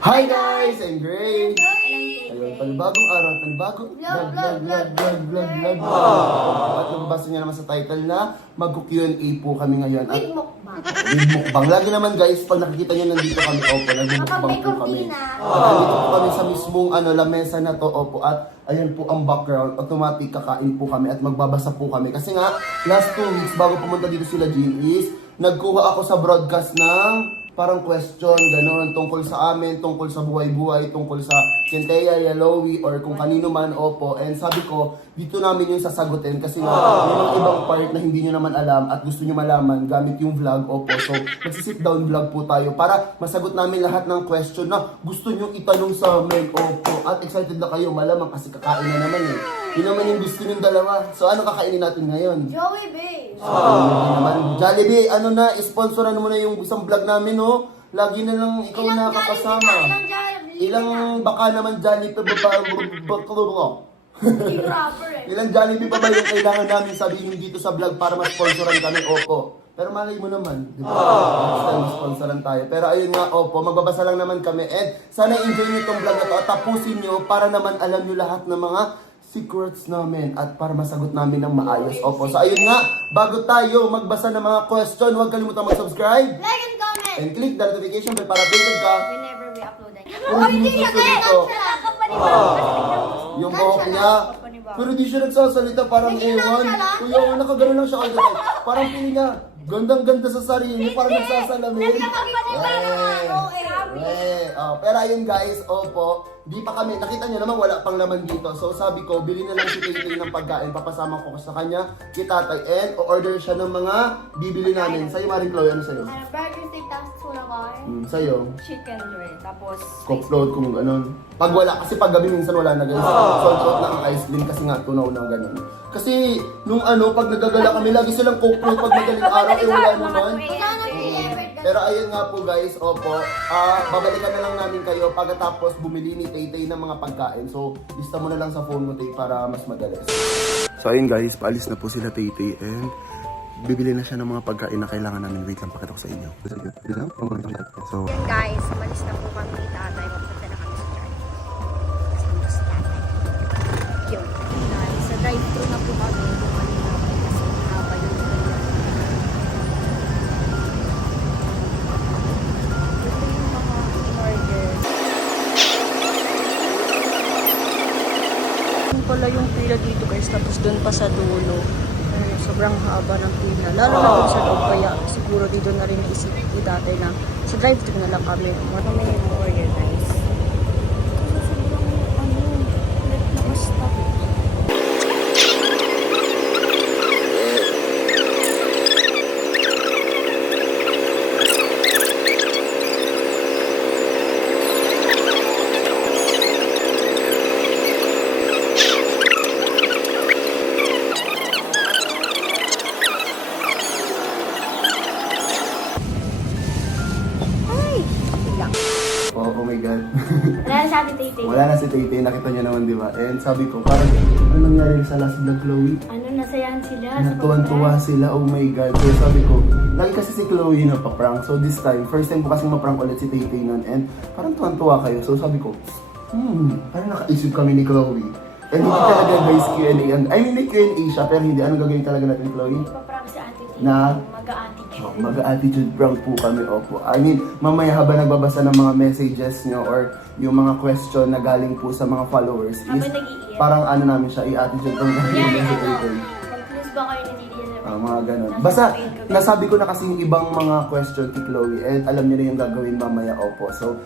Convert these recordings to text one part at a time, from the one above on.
Hi guys! I'm Gray! Ayun, panibagong araw, panibagong vlog. At nababasa niya naman sa title na mag-Q&A po kami ngayon. At with mukbang. Lagi naman guys, pag nakikita niyo nandito kami, opo, nag-mukbang po kami. Nandito po kami sa mismong lamesa na to, opo. At ayan po ang background, automatic kakain po kami at magbabasa po kami. Kasi nga, last 2 weeks bago pumunta dito sila Jean is, nagkuha ako sa broadcast ng parang question, gano'n, tungkol sa amin, tungkol sa buhay-buhay, tungkol sa Centella, Yalowi, or kung kanino man, opo. And sabi ko, dito namin yung sasagutin kasi nga, yung ibang part na hindi nyo naman alam at gusto nyo malaman gamit yung vlog, opo. So, magsisit down vlog po tayo para masagot namin lahat ng question na gusto nyo itanong sa amin, opo. At excited na kayo, malamang kasi kakain na naman eh. Yun naman yung gusto ng dalawa. So, ano kakainin natin ngayon? Jollibee! Jollibee, ano na, sponsoran mo na yung isang vlog namin, no? Lagi na lang ikaw nakakasama. Ilang baka naman Jollibee pa Ilang Jollibee pa ba yung kailangan namin sabihin dito sa vlog para ma-sponsoran kami, opo. Pero malay mo naman, di ba? Next time, sponsoran tayo. Pero ayun nga, opo, magbabasa lang naman kami. And sana enjoy nyo itong vlog na to at tapusin nyo para naman alam nyo lahat ng mga secrets namin at para masagot namin ng maayos. Opo. So ayun nga, bago tayo magbasa ng mga question, huwag kalimutan mag-subscribe. Like and comment! And click the notification bell para updated ka. Whenever we upload it. Oh, hindi siya dito. Yung buhok niya. Pero di siya nagsasalita, parang ewan. Kuya, nakagano lang siya all the time. Parang feeling niya, gandang-ganda sa sarili, parang nagsasalamin. Pero ayun guys, opo, di pa kami, nakita nyo naman wala pang laman dito. So sabi ko, bili na lang si Tay ng pagkain, papasama ko sa kanya, kita tatay, and o-order siya ng mga bibili namin. Sa'yo, Maring Chloe, ano sa'yo? Burger steak tapos tuna bar. Sa'yo? Chicken roll. Tapos Cockfloat kung gano'n. Pag wala, kasi pag gabi minsan wala na guys. Sold out na ang ice cream kasi nga tunaw ng gano'n. Kasi nung pag nagagala kami, lagi silang cockfloat pag madaling araw, eh wala naman. Pero ayun nga po guys, opo, babalikan na lang namin kayo pagkatapos bumili ni Tay ng mga pagkain. So, lista mo na lang sa phone mo Tay para mas madalas. So ayun guys, paalis na po sila Tay and bibili na siya ng mga pagkain na kailangan namin. Wait lang, pakita ko sa inyo. So, guys, malis na po kami ni tatay. Magpunta na kami sa drive. Kasama si tatay. Yun. Guys, sa drive-thru na po kami. Bumalik na kami kasi haba yung pala yung pila dito guys, tapos doon pa sa dulo. Sobrang haba ng pila. Lalo na dun sa loob, kaya siguro dito na rin naisip ni tatay na sa drive-thru na lang kami. Marami yung order guys. Kasi sobrang nakastop. oh my God. Wala na sa atin, Tay. Wala na si Tay, nakita niyo naman, di ba? And sabi ko, parang ano nangyari sa last vlog, Chloe? Ano, nasayahan sila? Natuwan-tuwa sila, oh my God. So sabi ko, lagi kasi si Chloe na pa-prank. So this time, first time ko kasi ma-prank ulit si Tay nun. And parang tuwan-tuwa kayo. So sabi ko, parang nakaisip kami ni Chloe. And hindi talaga guys Q&A. I mean, may Q&A siya, pero hindi. Anong gagawin talaga natin, Chloe? Ipaprank si Ate Tay. Na? Mag-a-attitude. Mag-attitude prank po kami, opo. I mean, mamaya habang nagbabasa ng mga messages nyo or yung mga question na galing po sa mga followers is Habang nag-iiyak. parang ano namin siya, i-attitude prank namin Yan, sa ano. Tay. Confused ba kayo ni Lydia? Mga ganun. Basta, nasabi ko na kasi yung ibang mga question kay Chloe and alam niyo na yung gagawin mamaya, opo. So,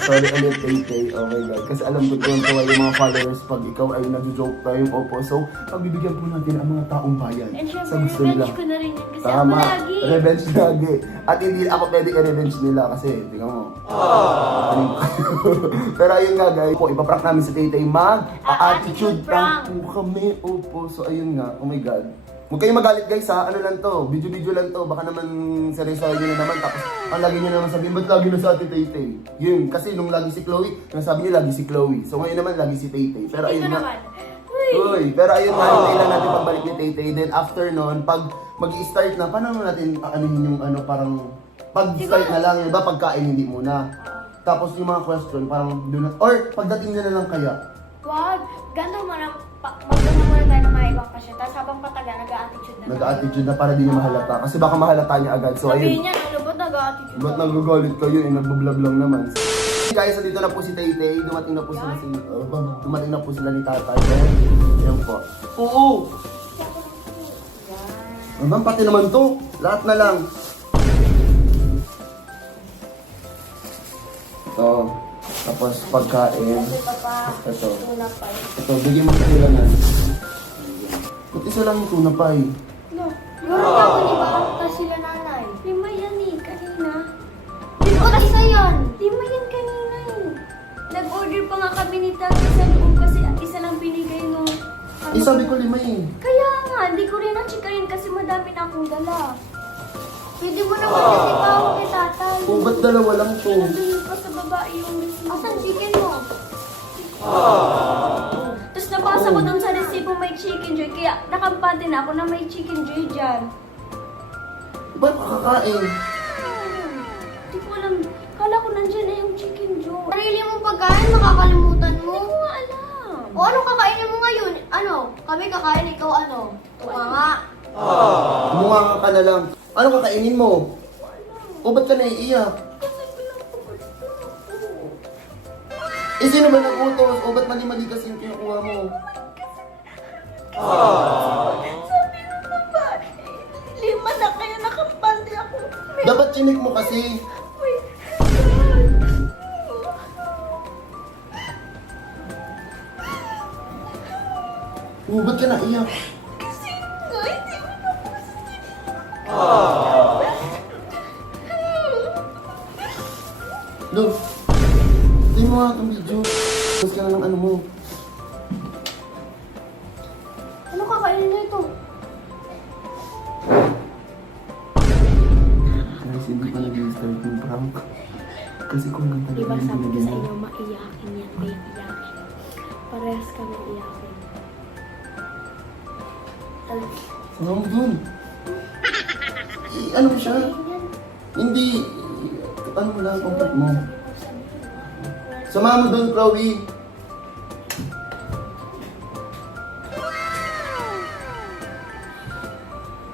sorry ulit, Tay. Oh my God. Kasi alam ko tuwan-tuwa yung mga followers pag ikaw ay nag-joke tayo, opo. So, pagbibigyan po natin ang mga taong bayan And sa syempre, gusto nila. revenge ko na rin yun kasi Tama. ako lagi. Revenge lagi. At hindi ako pwede i-revenge nila kasi, tingnan mo. Pero ayun nga guys, ipaprank namin si Tay mag-attitude prank po kami, opo. So ayun nga, oh my God. Huwag kayong magalit guys ha, ano lang to, video lang to, baka naman seryosohin nyo na naman, tapos ang lagi nyo naman sabihin, ba't lagi na sa atin Tay? Yun, kasi nung lagi si Chloe, nasabi niya lagi si Chloe. So ngayon naman lagi si Tay. Pero ayun nga. Uy, pero ayun nga, hintayin lang natin pagbalik ni Tay. Then after nun, pag mag-i-start na, paano natin anuhin yung parang, pag-start na lang, yun ba, pagkain hindi muna. Tapos yung mga question, parang doon na, or pagdating nila lang kaya. Wag, ganito mo na, magdala muna tayo ng mga ibang pasyon. Tapos habang pataga, nag-a-attitude na. Nag-attitude na para di niya mahalata. Kasi baka mahalata niya agad. So Sabihin ayun, niya, ano ba nag-a-attitude? ba't nag-galit kayo? Nagbablog lang naman. Guys, dito na po si Tay-Tay. Dumating na po sila dumating na po sila ni Tatay. Ayan po. Oo! Naman, pati naman to. Lahat na lang. Ito. Tapos pagkain. Kasi papa, Ito. tuna pa. Ito, bigyan mo sila na. Ba't isa lang yung tuna pa eh? No. Yung ako, di ba? Kasi sila nanay. Lima yan eh, kanina. Di ba isa yan? Lima yan kanina eh. Nag-order pa nga kami ni Tati sa loob kasi isa lang binigay nung... Eh, sabi ko 5 eh. Kaya nga, hindi ko rin na-chikarin kasi madami na akong dala. Pwede mo naman kasi tawag kay tatay. Oh, ba't dalawa lang to? Nandun pa sa babae yung resibo. Asan chicken mo? Tapos nabasa ko dun sa resibo may chicken joy, kaya nakampante na ako na may chicken joy dyan. Ba't makakain? Hindi ko alam. Kala ko nandyan na yung chicken joy. Sarili mong pagkain, makakalimutan mo? Hindi ko nga alam. O ano kakainin mo ngayon? Ano? Kami kakain, ikaw ano? Tumanga. Munganga ka na lang. Ano kakainin mo? O ba't ka naiiyak? Kasi pinapagod ko. Eh, sino ba nag-utos? O ba't mali-mali kasi yung kinukuha mo? Sabi ng babae, 5 na kaya nakampante ako. Dapat chinik mo kasi. Wait. O ba't ka naiyak? Kasi nga, hindi mo na Lo, tingin mo nga itong video. Tapos ka na ng ano mo. Ano kakainin na ito? Guys, hindi pa nag-start yung prank. Kasi kung nang talaga Diba yung sabi ko sa binigyan inyo, maiyakin yan, may iyakin. Parehas kami iyakin. Saan mo dun? Ano mo siya? Hindi. Ano mo lang, comfort mo. Sama mo dun, Chloe.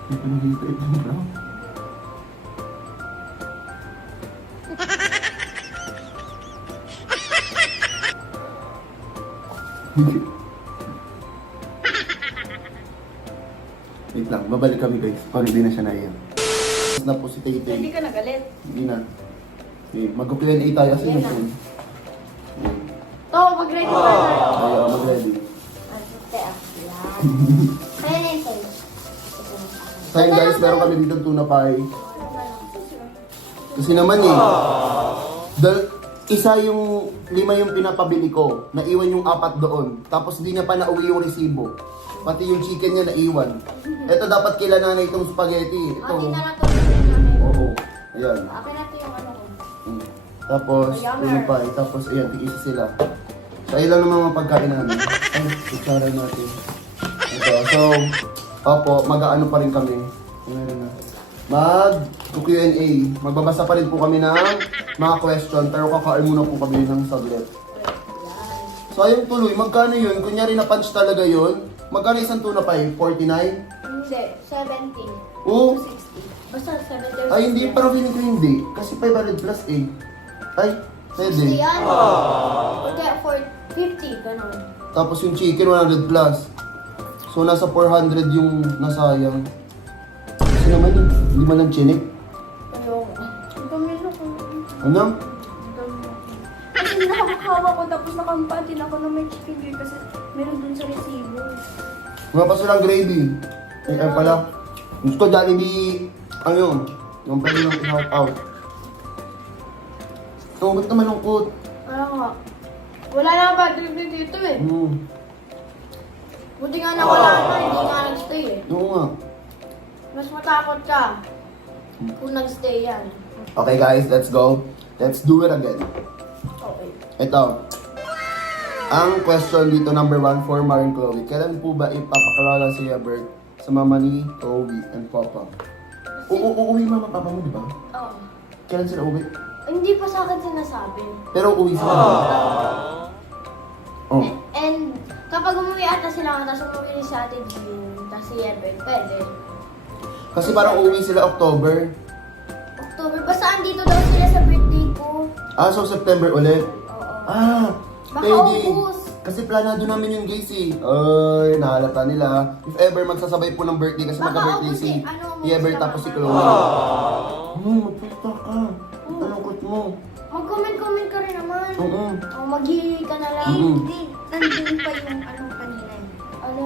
Hindi pa nag-start yung prank. Wait lang, babalik kami guys. Pag hindi na siya naiyak. Na po si Tay-Tay. Hindi ka nagalit. Hindi na. Okay, mag-Q&A tayo kasi Yan yung na. phone. To, mag-ready ka na. Kaya mag-ready. Yan. Kaya na yung toys. So yun guys, meron kami dito tuna pie. Kasi naman eh, isa yung 5 yung pinapabili ko, naiwan yung 4 doon. Tapos hindi niya pa nauwi yung resibo. Pati yung chicken niya naiwan. Ito dapat kila nanay itong spaghetti. Ito. Akin na lang to. Akin Oo. Ayan. na to yung ano ko. Mm. Tapos, Yummer. tuna pie. Tapos, ayan, tig-isa sila. So, ayun lang naman mga pagkain namin. Ay, kutsara natin. Ito. So, opo, mag-aano pa rin kami. Meron na. Mag-Q&A. Magbabasa pa rin po kami ng mga question. Pero kakain muna po kami ng saglit. So, ayun tuloy. Magkano yun? Kunyari na-punch talaga yun. Magkano isang tuna pie? 49? Hindi, 70. Oo. 60. Basta 70. Ay, hindi. Parang feeling ko hindi. Kasi 500 plus eh. Ay, pwede. 60 yan. Hindi, 50, ganun. Tapos yung chicken 100 plus. So nasa 400 yung nasayang. Kasi naman yun, hindi man lang chinik. Ayoko. Ang dami na ko. Ano? Kasi nakakahawa ko tapos nakampatin ako na may chicken joy kasi meron dun sa resibo. Mga pa silang gravy. Ay pala. Gusto Jollibee, ano, yung pwede lang i-help out. So, ba't naman lungkot? Ano nga? Wala na ba dito eh. Buti nga na wala na, hindi nga nagstay eh. Oo nga. Mas matakot ka kung nagstay yan. Okay guys, let's go. Let's do it again. Okay. Ito. Ang question dito, number 1 for Maring Chloe. Kailan po ba ipapakilala si Bert sa mama ni Chloe and Papa? Uuwi mama papa mo, di ba? Oo. Kailan sila uwi? Hindi pa sa akin sinasabi. Pero uwi sila. Oh. And kapag umuwi ata sila, tapos umuwi sa atin June, tapos si Ever, pwede. Kasi parang uwi sila October. October, basta andito daw sila sa birthday ko. Ah, so September ulit. Oo. Ah, Baka pwede. ubus. Kasi planado namin yung guys eh. Ay, nahalata nila. If ever magsasabay po ng birthday kasi Baka magka-birthday ubus si eh. Ano, ubus Ever sila, tapos si mama? Chloe. Magpista ka. Talangkot mo. Mag-comment ka rin naman. Oo. O, mag-hihi ka na lang. Hindi, nandun pa yung anong kanina eh. Ano?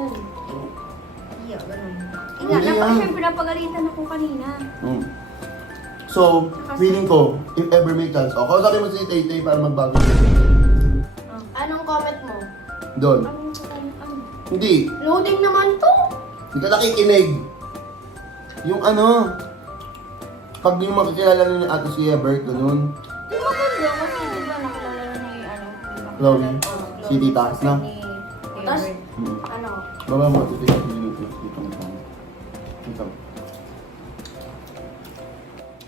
Iya, ganun. Hindi Siyempre, yan. napagalitan ako kanina. Mm. So, feeling ko, if ever may chance, kausapin mo si Tay para magbago. Anong comment mo? Doon. Ano? Hindi. Loading naman to. Hindi ka nakikinig. Yung ano, pag yung makikilala na ni Ate si Ever, ganun. Di maganda kasi di ba nakilala na ni ano? Chloe, si Tita, na? Tas, Hmm. ano? Baba mo, ito dito. Dito.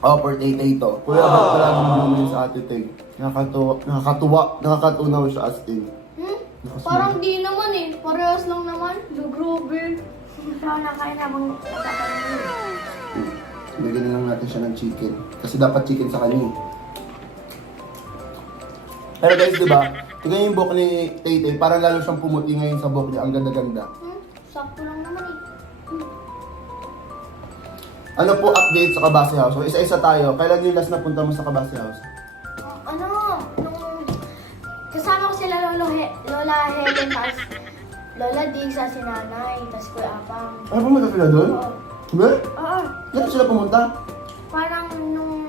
Oh, for Tay to. Kuya, ba't palagi mo naman sa Ate Tay? Nakakatuwa siya as in. Parang di naman eh. Parehas lang naman. Grabe. Ikaw na kaya namang nagkakaroon. Bigyan na lang natin siya ng chicken. Kasi dapat chicken sa kanya eh. Pero guys, di ba? Tignan yung buhok ni Tay. Parang lalo siyang pumuti ngayon sa buhok niya. Ang ganda-ganda. Sakto lang naman eh. Ano po update sa Kabase House? So, isa-isa tayo. Kailan yung last na punta mo sa Kabase House? Nung kasama ko sila Lola Helen, tapos Lola Diggs, sa si Nanay, tapos Kuya Apang. Ano pumunta sila doon? Oo. Diba? Oo. Gano'n sila pumunta? Parang nung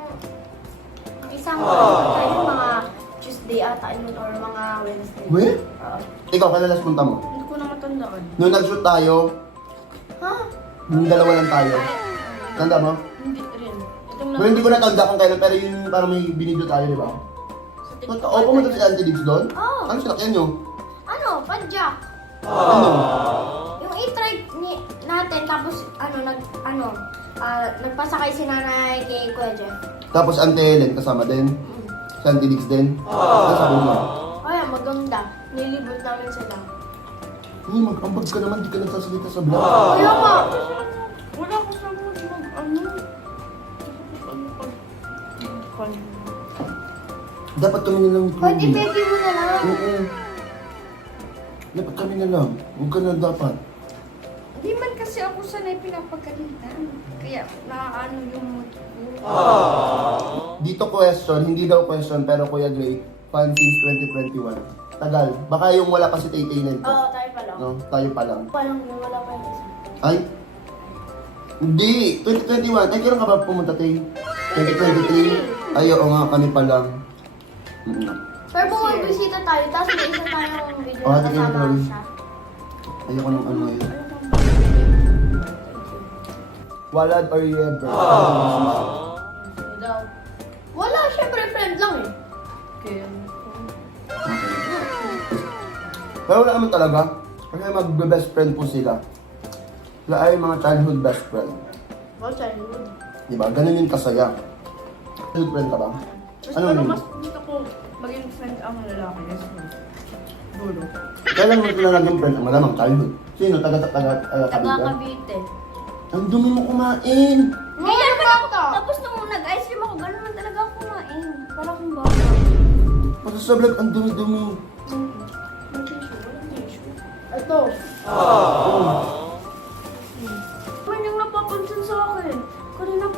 isang tayo, mga Tuesday ata yun or mga Wednesday. Weh? Oo. Ikaw, kailan last punta mo? Hindi ko na matandaan. Nung nag-shoot tayo, Ha? nung dalawa lang tayo. Tanda mo? Hindi rin. Itong Pero hindi ko natanda kung kailan, pero yung parang may binidyo tayo, di ba? sa TikTok. Totoo, pumunta si Auntie Diggs doon? Oo. Ano sinakyan nyo? Ano? Padjak. Ano? Yung i-try natin, tapos nagpasakay si Nanay kay Kuya Jeff. Tapos Auntie Helen, kasama din? Si Auntie Diggs din? Ano sabi mo? Ay, maganda. Nilibot namin sila. Mag-ambag ka naman, di ka nagsasalita sa vlog. Kaya nga. Wala ko sa mga ano. Dapat kami na lang ni Ba't Chloe. ipeki mo na lang? Oo. Dapat kami na lang. Huwag ka na dapat. Hindi man kasi ako sanay pinapagalitan. Kaya naaano yung mood ko. Dito question, hindi daw question, pero Kuya Gray, fan since 2021. Tagal. Baka yung wala pa si Tay nito. Oo, tayo pa lang. No? Tayo pa lang. Parang wala pa yung isa. Ay? Hindi. 2021. Ay, kailan ka ba pumunta, Tay? 2023? Ay, oo nga, kami pa lang. Pero kung magbisita tayo, tapos may isa tayong video Oh, na sige, kasama Chloe. siya. Ayoko ng ano ngayon. Walad or Yever? Daw. Wala, syempre friend lang eh. Kaya, Pero wala naman talaga. Kasi magbe-best friend po sila. Sila ay mga childhood best friend. Well, childhood. Diba? Ganun yung kasaya. Childhood friend ka ba? mas Ano parang yun? mas gusto ko maging friend ang lalaki kasi dulo. Kailan mo sila naging friend? Ang malamang childhood. Sino? Taga Taga Cavite? Cavite. Ang dumi mo kumain! Kaya bata. Tapos nung nag-ice cream ako, gano'n man talaga ako kumain. Para akong bata. Pati sa vlog, ang dumi-dumi. May tissue, walang tissue. Ito. Man yung napapansin sa akin. Kanina na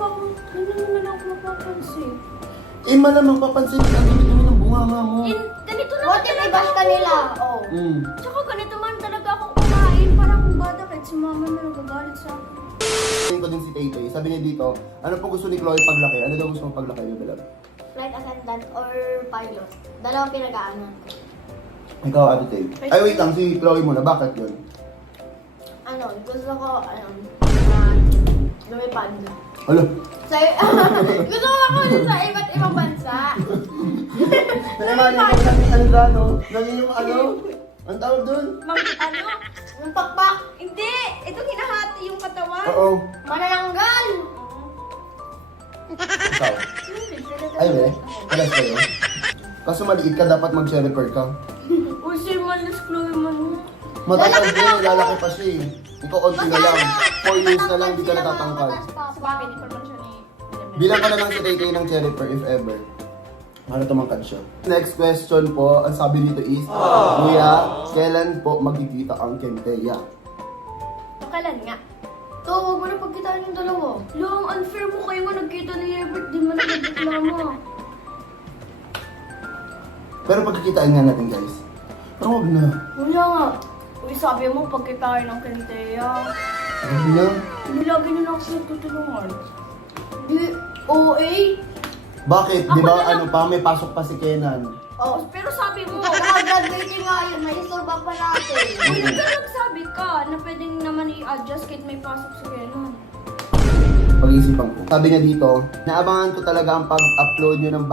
lang ako napapansin. Eh, malamang papansin ka, ang dumi-dumi ng bunganga mo. Ganito na What if i-bash ka nila? Oh. Tsaka ganito man talaga ako kumain. Parang akong bata kahit si mama na nagagalit sa akin. Tingin ko din si Tay. Sabi niya dito, ano po gusto ni Chloe paglaki? Ano daw gusto mo paglaki niyo, Belag? Flight attendant or pilot. Dalawang pinag-aanan. Ikaw, Ate Tay. Ay, wait lang, si Chloe muna. Bakit yun? Gusto ko, lumipad. Alo, Gusto ko ako sa iba't ibang bansa. naimali ko kasi ano ba, no? Naging yung ano? Ang tawag doon? Yung pakpak. Hindi! Ito hinahati yung katawan. Oo. Manananggal. Ikaw? Ay, wala. Palas kayo. Kaso maliit ka, dapat mag-cherry pear ka. Uy, si Malas Chloe man. Matagal din, lalaki pa siya eh. Ikaw, onti na lang. 4 years na lang, di ka natatangkad. Sabagay, di ko naman siya ni... Bilang ka na lang si Tay ng cherry pear, if ever. Para tumangkad siya. Next question po, ang sabi nito is, Kuya, kailan po magkikita ang Kenteya? Kailan nga? To, huwag mo na pagkitaan yung dalawa. Long, unfair mo kayo nga nagkita ni Herbert, di mo nagreklamo. Pero pagkikitaan nga natin guys. Pero wag na. Wala nga. Uy, sabi mo, pagkitaan ng Kenteya. Wag na. Hindi lagi nyo na ako sila tutulungan. Di, OA? Bakit? Ako Di ba na lang. ano pa, may pasok pa si Kenan. Oh, pero sabi mo, Graduating nga yun, may isorba pa natin. uy, nagsabi ka na pwedeng naman i-adjust kahit may pasok sa ganun. Pag-isipan ko. Sabi niya dito, inaabangan ko talaga ang pag-upload niyo ng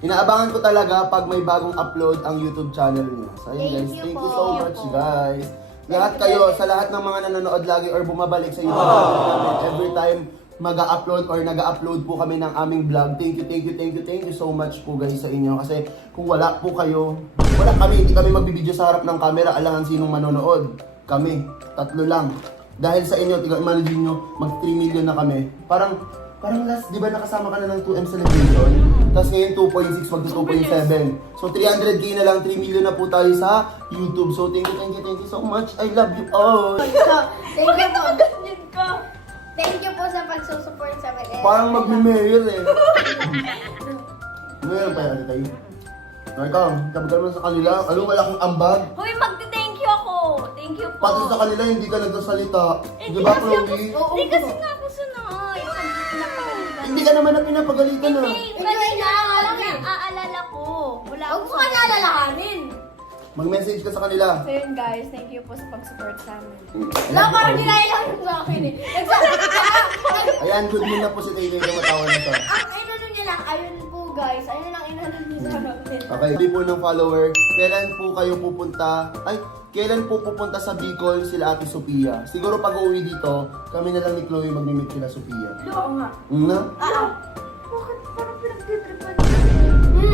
inaabangan ko talaga pag may bagong upload ang YouTube channel niyo. So ayun guys, thank you so much guys. Lahat kayo, sa lahat ng mga nanonood lagi or bumabalik sa YouTube channel namin, every time mag-upload or nag-upload po kami ng aming vlog. Thank you so much po guys sa inyo. Kasi kung wala po kayo, wala kami, hindi kami magbibideo sa harap ng camera, alangan sinong manonood. Kami, 3 lang. Dahil sa inyo, imagine nyo, mag 3 million na kami. Parang last, di ba nakasama ka na ng 2M celebration? Tapos ngayon 2.6, mag 2.7. So 300k na lang, 3 million na po tayo sa YouTube. So thank you so much. I love you all. Thank you po. Ganyan ka. Thank you po sa pagsusupport sa amin. Parang mag-mayor eh. Ngayon pa yan tayo. Ikaw, kapag naman sa kanila, ano wala kang ambag? Hoy, magte-thank you ako. Thank you po. Pati sa kanila, hindi ka nagsasalita. Hindi Di ba, kasi ako, Chloe? hindi kasi nga ako sanay. Pinapagalitan. Hindi ka naman na pinapagalitan ah. Hindi, Ikaw kanina inaalala lang mo. naaalala ko. Wala Huwag ako mo ka naalalahanin. Mag-message ka sa kanila. So yun guys, thank you po sa pag-support sa amin. Wala, parang nilailangan sa akin eh. Nagsasabi ka. Ayan, good mood na po si Tay na matawa na siya. Ang inano niya lang, ayun po guys. Ayun ang inano niya sa akin. Okay, sabi po ng follower, kailan po kayo pupunta, kailan po pupunta sa Bicol sila Ate Sophia? Siguro pag uwi dito, kami na lang ni Chloe mag-meet kila Sophia. Oo nga. Na? Bakit parang pinagtitripan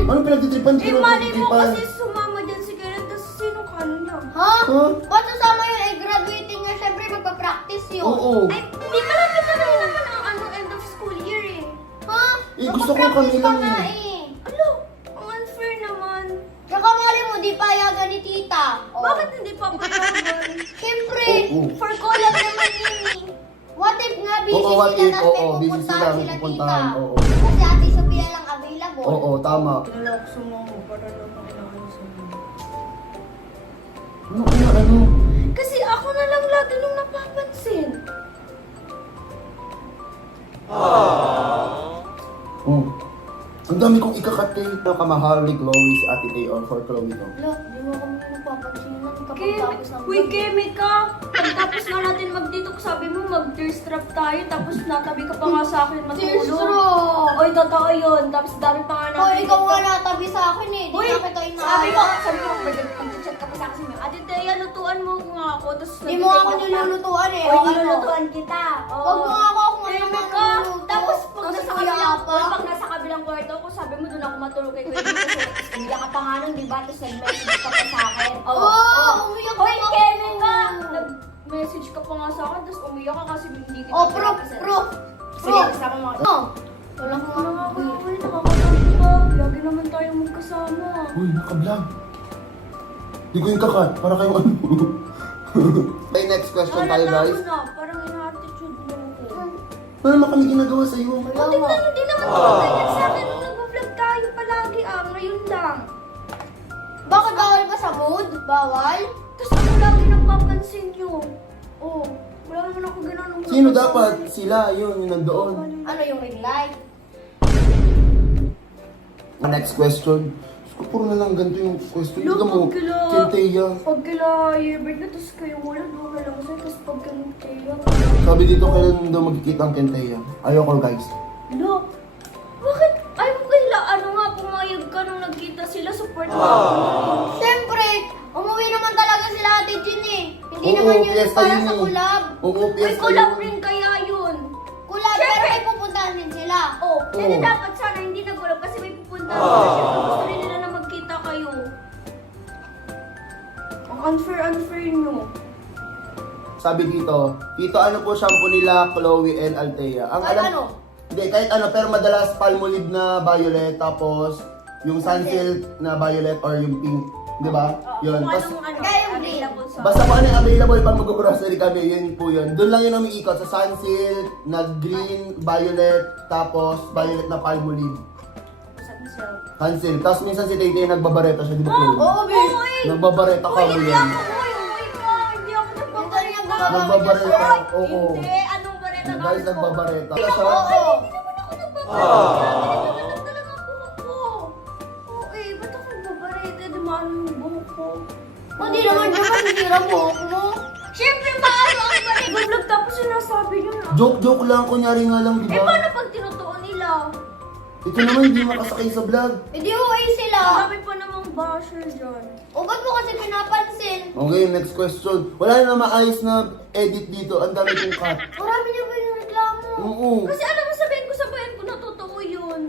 Ano pinagtitripan? Eh, mali mo kasi sumama dyan si Karen, tapos sino ka niya? Ha? Huh? Ba't sasama yun? Eh, graduating nga. Siyempre, magpa-practice yun. Oo. Ay, hindi malapit na rin naman ang end of school year eh. Ha? Eh, gusto ko kami lang nga eh. Alo, ang unfair naman. Tsaka mali mo, di payagan ni tita. Oh. Bakit hindi pa payagan? Siyempre, Oo. For collab naman yun eh. what if nga busy Oo, what sila if? tapos may Oo, busy pupuntahan sila, may sila pupuntahan, tita. oo. Kasi Ate Sophia lang available. Oo, tama. Kinala ko sumama para naman kailangan sumama. Ano? Kasi ako na lang lagi nung napapansin. Oh. Ang dami kong ikakat kay kamahal ni Chloe si Ate Tay or for Chloe to. Lo, di mo kami napapansinan kapag Kemi, tapos ng uy, Kemi ka! Pagtapos na natin mag-dito, sabi mo mag-tear strap tayo, tapos natabi ka pa nga sa akin Tears matulog. roll. Oy, totoo yun. Tapos dami pa nga Oh, natin. ikaw nga natabi sa akin eh. Di Uy, na kita sabi mo, inaayos. pag-chat ka pa sa akin, Ate Teya, lutuan mo nga ako. Tapos Di mo ako nilulutuan eh. Uy, O, ano? nilulutuan kita. Oh. Huwag mo nga ako kung ano Kemi naman ka! niluluto. Tapos pag Tapos nasa kuya kabilang, pa. pag nasa kabilang kwarto ko, sabi mo doon ako matulog kay Kuya Dito kasi umiyak ka pa nga nun, di ba? Tapos nag-message ka pa sa akin. Oo, umiyak Hoy, ako. Kemi ka! Nag-message ka pa nga sa akin, tapos umiyak ka kasi hindi kita Oh, proof, pinapasal. proof. Sige, kasama mo. No. Wala ko nga Mga kuya, nakakatakot ka. Lagi naman tayo magkasama. Uy, naka-vlog. Di ko yung kakat, para kayong ano. Okay, next question tayo guys. Halata mo na, parang ina-attitude mo ako. Ano naman kami ginagawa sa'yo? O, tingnan nyo, di naman ganyan sa akin nung nag-vlog tayo palagi ngayon lang. Bakit bawal ba sa mood? Bawal? Tapos ako lagi napapansin nyo. Oh, wala naman ako ganun. Sino dapat? Sila, yun, yung nandoon. Ano yung ring light? Next question. Diyos ko, puro na lang ganito yung question. Look, Tignan mo, pagkila- Kenteya. Pag kila Yerbert na, tapos kayo wala, okay lang sa'yo. Tapos pag ganun kayo. Sabi dito, kailan daw magkikita ang Kenteya? Ayoko guys. Look, bakit? Ay mo kaila, ano nga, pumayag ka nung nagkita sila, support mo. Siyempre, umuwi naman talaga sila Ate Jean eh. Hindi Oo, naman yun piyesta para yun sa eh. kulab. Oo, Ay, piyesta collab yun. rin kaya yun. Kulab, pero Siyempre. may pupuntahan din sila. Oh, Hindi dapat sana hindi nag-vlog kasi may pupunta na siya. Gusto rin nila na magkita kayo. Ang unfair nyo. Sabi dito, ano po shampoo nila, Chloe and Althea. Ang Kahit alam, ano? Hindi, kahit ano, pero madalas Palmolive na violet, tapos yung Sunsilk na violet or yung pink. Di ba? Yun. Kung Tas, anong Kaya yung green. available sa... basta kung ano yung available pag mag-grocery kami, yun po yun. Doon lang yun umiikot sa Sunsilk, na green, violet, tapos violet na Palmolive. Sunsilk. Tapos minsan si Tete nagbabareta siya, di ba Chloe? Oo, babe. Nagbabareta ka mo yan. Hindi ako nagbabareta. Nagbabareta, oo. Hindi, anong bareta ka? Guys, nagbabareta. Kaya siya, Oo. Hindi naman ako nagbabareta. Hindi naman talaga ang buhok ko. Oo eh, ba't ako nagbabareta? Dumalo yung buhok ko. Hindi naman sira mo. Siyempre, maano ang bareta. Vlog tapos sinasabi nyo na. joke lang, kunyari nga lang, di Eh, ba? paano pag tinutuo nila? Ito naman, hindi makasakay sa vlog. Hindi OA sila. Ang dami pa namang basher dyan. O ba't mo kasi pinapansin? Okay, next question. Wala na maayos na edit dito. Ang dami kong cut. Marami niya ba yung reklamo? Oo. Kasi alam mo, sabihin ko sa bayan ko na totoo yun.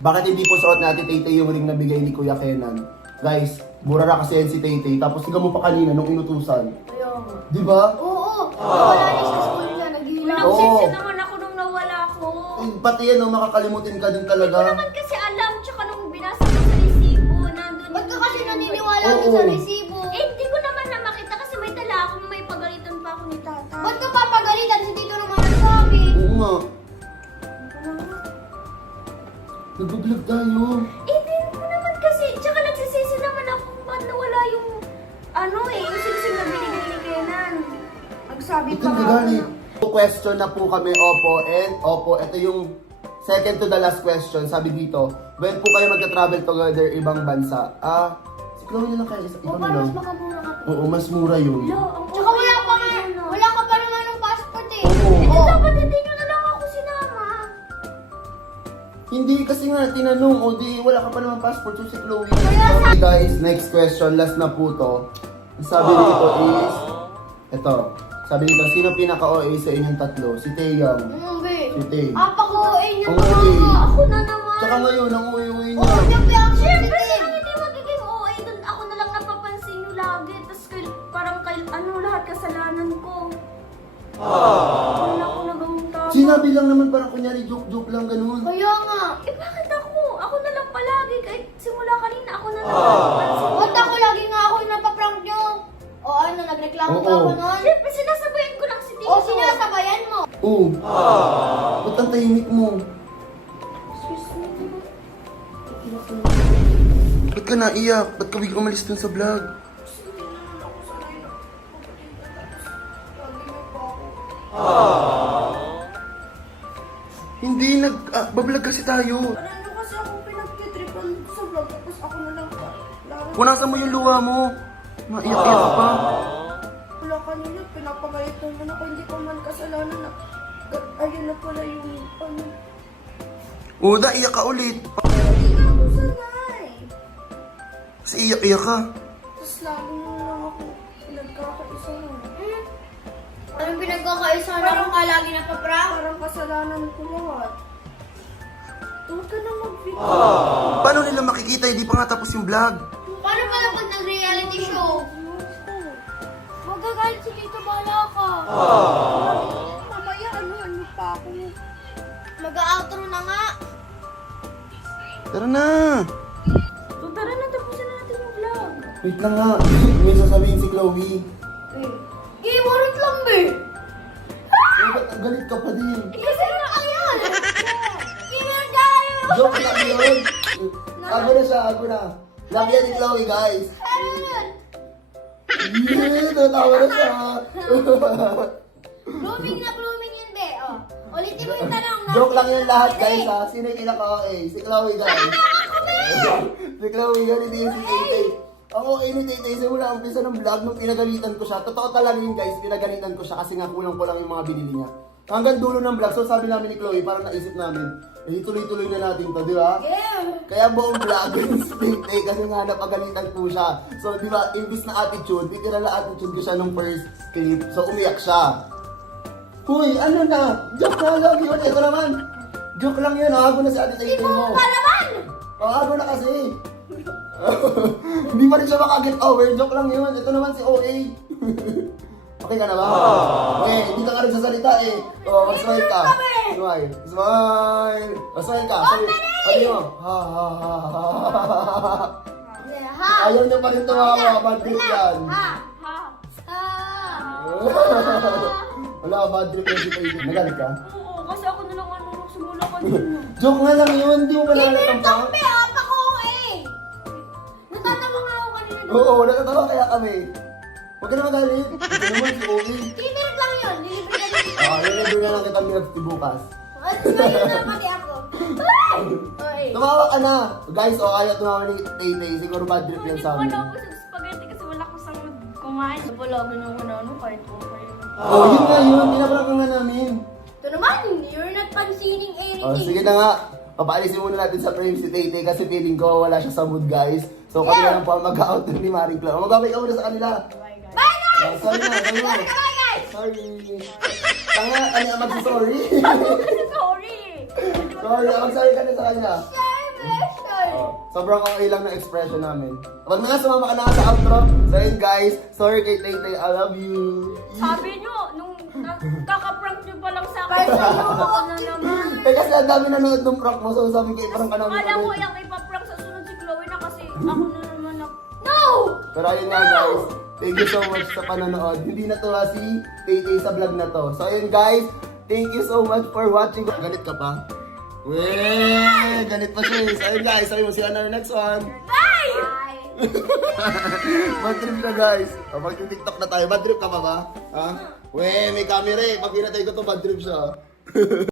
Bakit hindi po suot natin Tete yung ring na bigay ni Kuya Kenan? Guys, mura na kasi yan si Tete. Tapos tingnan mo pa kanina nung inutusan. Ayaw. Di ba? Oo. Wala niya sa school niya. Naghihilang. Unang Oo. sense naman ako nung nawala ko. Eh, pati yan, no, makakalimutin ka din Hindi ko talaga. naman kasi alam, tsaka nung binasa ko sa resibo, nandun Ba't ka yung- kasi naniniwala Oo. dun sa resibo? Eh, hindi ko naman na makita kasi may dala akong may pagalitan pa ako ni tata. Ba't ka papagalitan si Tito naman nagsabi? Oo nga. Nag-vlog tayo. Eh, di ko naman kasi, tsaka nagsisisi naman ako kung ba't nawala yung, ano eh, yung singsing na binigay ni Kenan. Nagsabi Ito pa nga ako nagalit. na, Question na po kami, Opo, and Opo, ito yung second to the last question. Sabi dito, when po kayo magka-travel together ibang bansa? Si Chloe na lang kayo sa O ibang paano lang. mas makamura ka? Oo, mas mura yun. "Lo, ang Tsaka wala okay pa nga. naman na." Wala ka pa naman ng passport eh. Oo. Eh, dapat hindi nyo na lang ako sinama. Hindi, kasi nga, tinanong, o di, wala ka pa naman passport, so si Chloe. Kaya Okay guys, next question, last na po to. Ang sabi dito is, ito, sabi dito, sino pinaka-OA sa inyong tatlo? Si Taeyang. Be. Si Tay. Apa ko niyo Ang mga OA. Ako na naman. Tsaka ngayon, ang uwi-uwi Oo, niya. yung reaction si Siyempre, Tay. sila hindi magiging OA dun. Ako na lang napapansin nyo lagi. Tapos parang ano lahat kasalanan ko. Wala ako nagawang tama. Sinabi lang naman parang kunyari joke-joke lang ganun. Kaya nga. Eh bakit ako? Ako na lang palagi. Kahit simula kanina ako na lang napapansin. Ba't ako lagi nga ako yung napaprank nyo? O ano, nagreklamo ka Oo. ako nun? Siyempre, sinasabayan ko lang si Tito. O sinasabayan mo? Oo. Ba't ang tahimik mo? Excuse me. Ba't ka naiyak? Ba't ka biglang umalis dun sa vlog? Hindi, bablog kasi tayo. Ano kasi ako pinagtitripan sa vlog. Tapos ako na lang Punasan mo yung luha mo. Naiyak-iyak pa. wala kanina. Pinapagalitan mo na ako. Hindi ko man kasalanan na. Ayun na pala yung ano. Uda, iyak ka ulit. Hindi ka ako sanay. Kasi iyak-iyak ka. Tapos lagi mo lang ako pinagkakaisa na. Anong pinagkakaisa na kung ka lagi napaprank? Parang kasalanan ko lahat. Huwag ka na mag-video. Paano nila makikita? Hindi pa nga tapos yung vlog. Paano pala pag nag-reality show? Magagalit si Tito, bahala ka. Mamaya ano pa ako. Mag-outro na nga. Tara na. So tara na, tapusin na natin yung vlog. Wait lang nga. May sasabihin si Chloe. Iwanit lang, be. Eh, ba't ang galit ka pa din? Kasi na ayan. Kinagaya mo. Joke lang yun. Ako na siya, ako na. Lagyan ni Chloe, guys. Ano yun? Yeah, tatawa na siya. Blooming na blooming yun, be. Oh. Ulitin mo yung tanong. Joke lang yun lahat, guys, ha. Sino yung pinaka-OA? Si Chloe, guys. Si Chloe, yun, hindi yung si Tay. Ang okay ni Tay, simula umpisa ng vlog, nung pinagalitan ko siya. Totoo talaga yun, guys. Pinagalitan ko siya kasi nga kulang-kulang yung mga binili niya. Hanggang dulo ng vlog, so sabi namin ni Chloe, parang naisip namin, eh, tuloy-tuloy na natin to, di ba? Yeah. Kaya buong vlog yung si Tay kasi nga napagalitan po siya. So, di ba, imbis na attitude, literal na attitude ko siya nung first clip. So, umiyak siya. Huy, ano na? Joke na lang yun. Ito naman. Joke lang yun, hago na si ate Tay Tay mo. Ka naman! Hago na kasi. Hindi pa rin siya makaget over, joke lang yun. Ito naman si OA. Okay ka na ba? Okay, hindi ka rin sasalita eh. Oh, mag-smile ka. Smile. Smile. Smile ka. Sabi mo. Ha ha ha ha. Ha! Ayaw niyo pa rin tumawa. Bad trip yan. Ha! Ha? Wala, bad trip yan si Tay Tay. Nagalit ka? Oo, kasi ako na lang ano, simula kanina. Joke nga lang yun. Hindi mo pa nalalat ang pang. Kampi, apa ko eh! Natatama nga ako kanina doon. Oo, natatawa kaya kami. Huwag ka na magalit. Ito naman si OA. 3 minutes lang yun. Delivery na dito. Nilibre na lang kita minutes bukas. At ngayon na pati ako. Ay! Tumawa ka na! Guys, ayaw tumawa ni Tay Tay. Siguro bad trip yan Hindi sa ko amin. na ako sa spaghetti kasi wala ko sa kumain. Palagi na ako na ano, kahit okay. Oh, yun nga yun. Pinaprank ka nga namin. Ito naman, you're not pansinin anything. Oh, sige na nga. Papaalisin muna natin sa frame si Tay Tay kasi feeling ko wala siya sa mood, guys. So, kami na lang po ang mag-out ni Marie Clau. Magbabay ka muna sa kanila. Bye guys! Oh, sorry na, sorry na. Bye guys! Sorry. Tanga, ano ang magsasorry? Sorry! Sorry, magsorry ka na sa kanya. Celebration! Oh, sobrang okay lang ng expression namin. Kapag na sumama ka na sa outro. So yun guys, sorry kay Tay Tay, I love you. Sabi nyo, nung kakaprank nyo pa lang sa akin, ako na naman. Eh kasi ang dami nanood ng prank mo, so sabi ko iparang ka namin Kala ko ulit. yung ipaprank sa sunod si Chloe na kasi ako na naman ako. No! Pero ayun nga guys, thank you so much sa panonood. Hindi natuwa si Tay Tay sa vlog na to. So ayun guys, thank you so much for watching. Galit ka pa? Weh, galit pa siya eh. So ayun guys, sabi mo see you on our next one. Bye! Bad trip na guys. Kapag yung TikTok na tayo, bad trip ka pa ba? Ha? Weh, may camera eh. Pag pinatay ko to, bad trip siya.